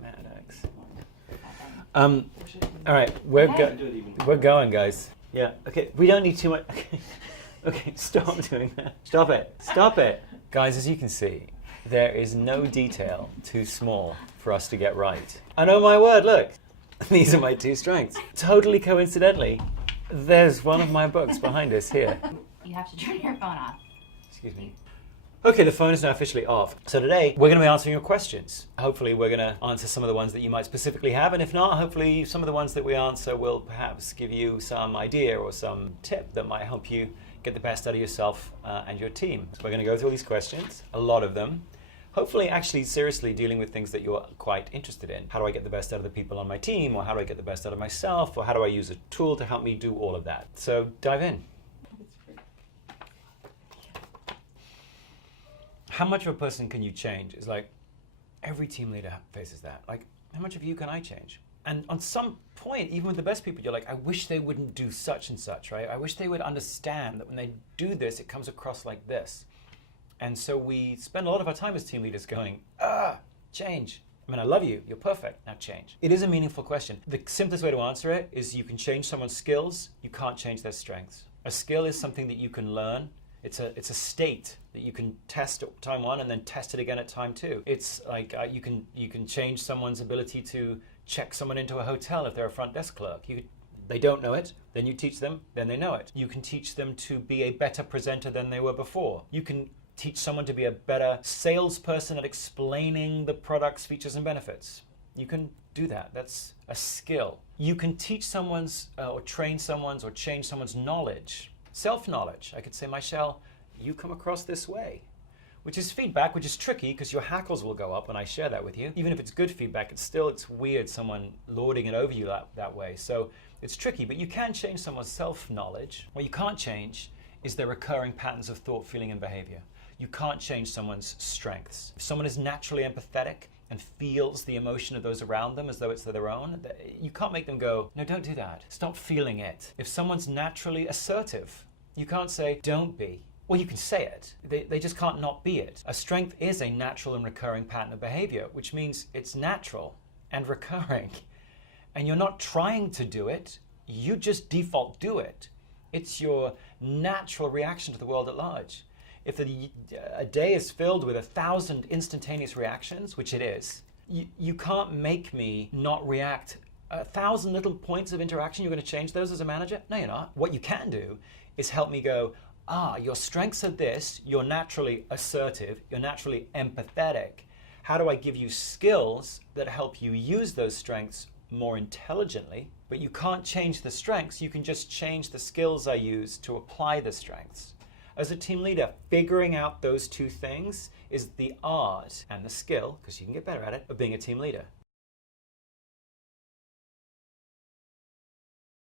Maddox. All right, we're going, guys. Yeah. Okay. We don't need too much. Okay. Stop doing that. Stop it. Stop it, guys. As you can see, there is no detail too small for us to get right. And oh my word, look, these are my two strengths. Totally coincidentally, there's one of my books behind us here. You have to turn your phone off. Excuse me. Okay, the phone is now officially off. So today, we're going to be answering your questions. Hopefully, we're going to answer some of the ones that you might specifically have, and if not, hopefully some of the ones that we answer will perhaps give you some idea or some tip that might help you get the best out of yourself and your team. So we're going to go through all these questions, a lot of them. Hopefully, actually, seriously dealing with things that you're quite interested in. How do I get the best out of the people on my team? Or how do I get the best out of myself? Or how do I use a tool to help me do all of that? So dive in. How much of a person can you change? It's like, every team leader faces that. Like, how much of you can I change? And on some point, even with the best people, you're like, I wish they wouldn't do such and such, right? I wish they would understand that when they do this, it comes across like this. And so we spend a lot of our time as team leaders going, change. I mean, I love you, you're perfect, now change. It is a meaningful question. The simplest way to answer it is you can change someone's skills, you can't change their strengths. A skill is something that you can learn. It's a state that you can test at time one and then test it again at time two. It's like you can change someone's ability to check someone into a hotel if they're a front desk clerk. They don't know it, then you teach them, then they know it. You can teach them to be a better presenter than they were before. You can teach someone to be a better salesperson at explaining the product's features and benefits. You can do that. That's a skill. You can teach someone's or train someone's or change someone's knowledge. Self-knowledge. I could say, Michelle, you come across this way, which is feedback, which is tricky because your hackles will go up when I share that with you. Even if it's good feedback, it's weird someone lording it over you that way. So it's tricky, but you can change someone's self-knowledge. What you can't change is their recurring patterns of thought, feeling, and behavior. You can't change someone's strengths. If someone is naturally empathetic and feels the emotion of those around them as though it's their own, you can't make them go, no, don't do that. Stop feeling it. If someone's naturally assertive, you can't say, don't be. Well, you can say it. They just can't not be it. A strength is a natural and recurring pattern of behavior, which means it's natural and recurring. And you're not trying to do it, you just default do it. It's your natural reaction to the world at large. If a day is filled with 1,000 instantaneous reactions, which it is, you can't make me not react. 1,000 little points of interaction, you're going to change those as a manager? No, you're not. What you can do is help me go, your strengths are this, you're naturally assertive, you're naturally empathetic. How do I give you skills that help you use those strengths more intelligently? But you can't change the strengths, you can just change the skills I use to apply the strengths. As a team leader, figuring out those two things is the art and the skill, because you can get better at it, of being a team leader.